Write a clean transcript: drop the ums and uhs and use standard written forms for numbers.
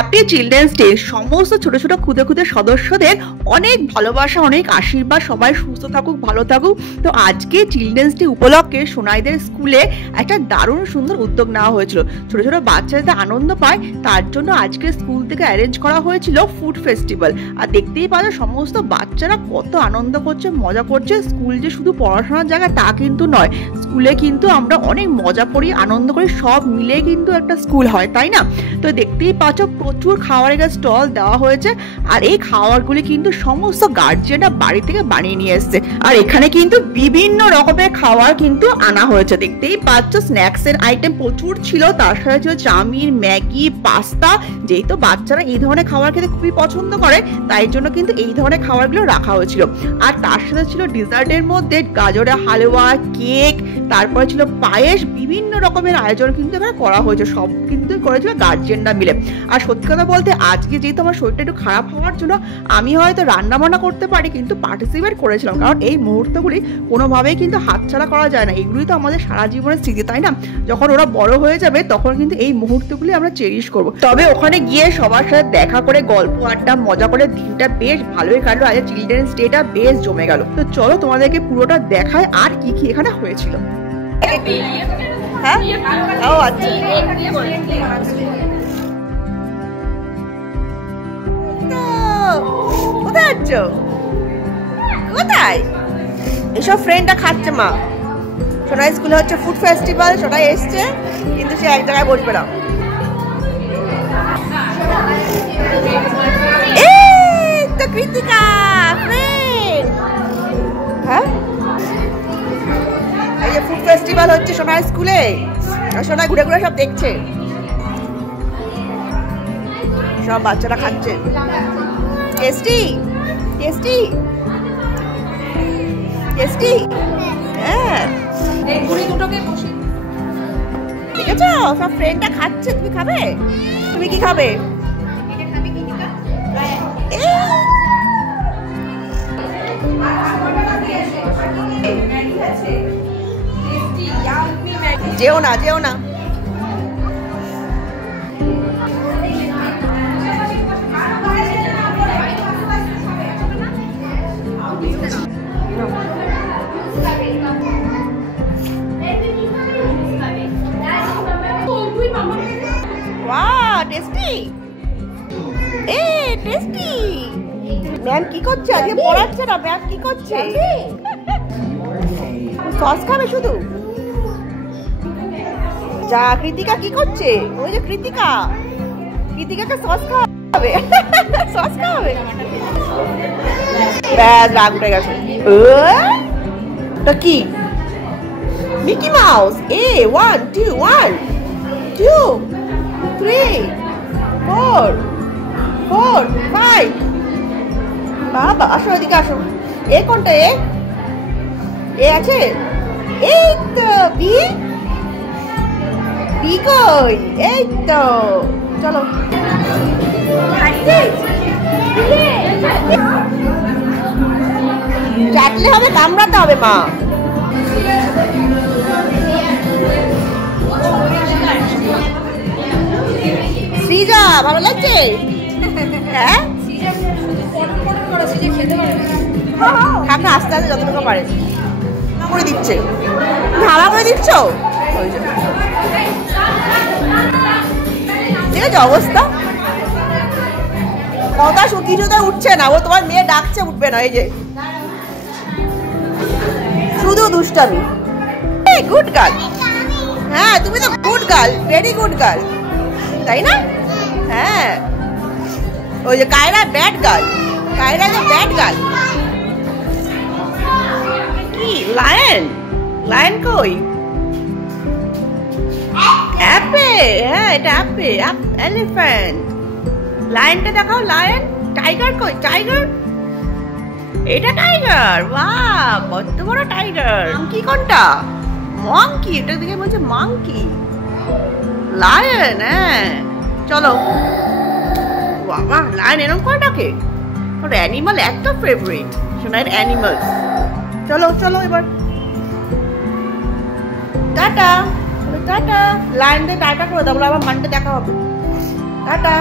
Happy children's day. সমস্ত ছোট ছোট ক্ষুদে ক্ষুদে সদস্যদের অনেক ভালোবাসা, অনেক আশীর্বাদ, সবাই সুস্থ থাকুক, ভালো থাকুক। তো আজকে চিলড্রেন্স ডে উপলক্ষে সোনাইদের স্কুলে একটা দারুণ সুন্দর উদ্যোগ নেওয়া হয়েছিল। ছোট ছোট বাচ্চারা যাতে আনন্দ পায় তার জন্য আজকে স্কুল থেকে অ্যারেঞ্জ করা হয়েছিল ফুড ফেস্টিভ্যাল। আর দেখতেই পাচ্ছ সমস্ত বাচ্চারা কত আনন্দ করছে, মজা করছে। স্কুল যে শুধু পড়াশোনার জায়গা তা কিন্তু নয়, স্কুলে কিন্তু আমরা অনেক মজা করি, আনন্দ করি, সব মিলে কিন্তু একটা স্কুল হয়, তাই না? তো দেখতেই পাচ্ছ প্রচুর খাবারের স্টল দেওয়া হয়েছে। আর এই খাবারগুলি কিন্তু সমস্ত গার্জিয়ানরা বাড়ি থেকে বানিয়ে নিয়ে এসছে। আর এখানে কিন্তু বিভিন্ন রকমের খাবার কিন্তু আনা হয়েছে। দেখতেই পাচ্ছ স্ন্যাক্স এর আইটেম প্রচুর ছিল, তার সাথে ছিল চাউমিন, ম্যাগি, পাস্তা। যেহেতু বাচ্চারা এই ধরনের খাবার খেতে খুবই পছন্দ করে, তাই জন্য কিন্তু এই ধরনের খাবারগুলো রাখা হয়েছিল। আর তার সাথে ছিল ডিজার্টের মধ্যে গাজরের হালুয়া, কেক, তারপরে ছিল পায়েস। বিভিন্ন রকমের আয়োজন কিন্তু এখানে করা হয়েছে, সব কিন্তু করেছিল গার্জিয়ানরা মিলে। আর সত্যি কথা বলতে আজকে যেহেতু আমার শরীরটা একটু খারাপ হওয়ার জন্য আমি হয়তো রান্না বান্না করতে পারি, কিন্তু পার্টিসিপেট করেছিলাম। কারণ এই মুহূর্তগুলি কোনোভাবেই কিন্তু হাতছাড়া করা যায় না, এগুলি তো আমাদের সারা জীবনের স্মৃতি, তাই না? যখন ওরা বড় হয়ে যাবে তখন কিন্তু এই মুহূর্তগুলি আমরা চেরিশ করবো। তবে ওখানে গিয়ে সবার সাথে দেখা করে গল্প আড্ডা মজা করে দিনটা বেশ ভালোই কাটলো। আজ চিলড্রেন্স ডেটা বেশ জমে গেল। তো চলো তোমাদেরকে পুরোটা দেখায় আর কি কি এখানে হয়েছিল। হ্যাঁ, ও আচ্ছা, কোথায় যাচ্ছ? কোথায়? এসব ফ্রেন্ডটা খাচ্ছে মা। সোনাই স্কুলে হচ্ছে ফুড ফেস্টিভ্যাল, সোনাই এসছে কিন্তু সে এক জায়গায় বসবে না। এই তো কৃতিকা ফ্রেন্ড। হ্যাঁ, এই যে ফুড ফেস্টিভ্যাল হচ্ছে সোনাই স্কুলে, সোনাই ঘুরে ঘুরে সব দেখছে, সব বাচ্চারা খাচ্ছে। Tasty tasty tasty. হ্যাঁ, দেখেছো সব ফ্রেন্ডটা খাচ্ছে। তুমি খাবে? তুমি কি খাবে? যেও না, যেও না। ম্যাম কি করছে? আজকে পড়াচ্ছে না, ম্যাম কি করছে? সস খাবে শুধু? যা, কৃতিকা কি করছে? ওই যে কৃতিকা, কৃতিকাকে সস খাওয়াবে, সস খাওয়াবে। ব্যাস, রাগ উঠে গেছে। কি মিকি মাউস? 1 2 1 2 3 4 4 5। বাবা আসো, এদিকে আসো। এ কোনটা? এ আছে? এই তো বি। বি কই? এই তো, চলো। চাটলে হবে, কামড়াতে হবে মা। সৃজা ভালো লাগছে? হ্যাঁ, কাকা আস্তে আস্তে যতটুকু পারে করে দিচ্ছে। হাওয়া করে দিচ্ছ, ঠিক আছে? অবস্থা কথা কিছুতে উঠছে না। ও তোমার মেয়ে ডাকছে, উঠবে না। এই যে শুধু দুষ্টামি। Good girl. হ্যাঁ, তুমি তো good girl, very good girl, তাই না? হ্যাঁ, ওই যে কায়রা ব্যাড গার্ল, কায়রা যে ব্যাড গার্ল। কি লায়ন? লায়ন কই? অ্যাপে। হ্যাঁ, এটা অ্যাপে। এলিফ্যান্ট। লায়নটা দেখাও। লায়ন। টাইগার কই? টাইগার। এটা টাইগার। বাহ, কত বড় টাইগার। মাংকি কোনটা? মাংকি। এটা দেখে বলছে মাংকি। লায়ন। হ্যাঁ, চলো। বাবা, লায়ন এরকম করে ডাকে? ওর অ্যানিমাল এত ফেভারিট, সোনাইয়ের অ্যানিমাল। চলো চলো এবার টাটা টাটা। লাইন দিয়ে টাটা করে দাও, আবার মানডে দেখা হবে। টাটা।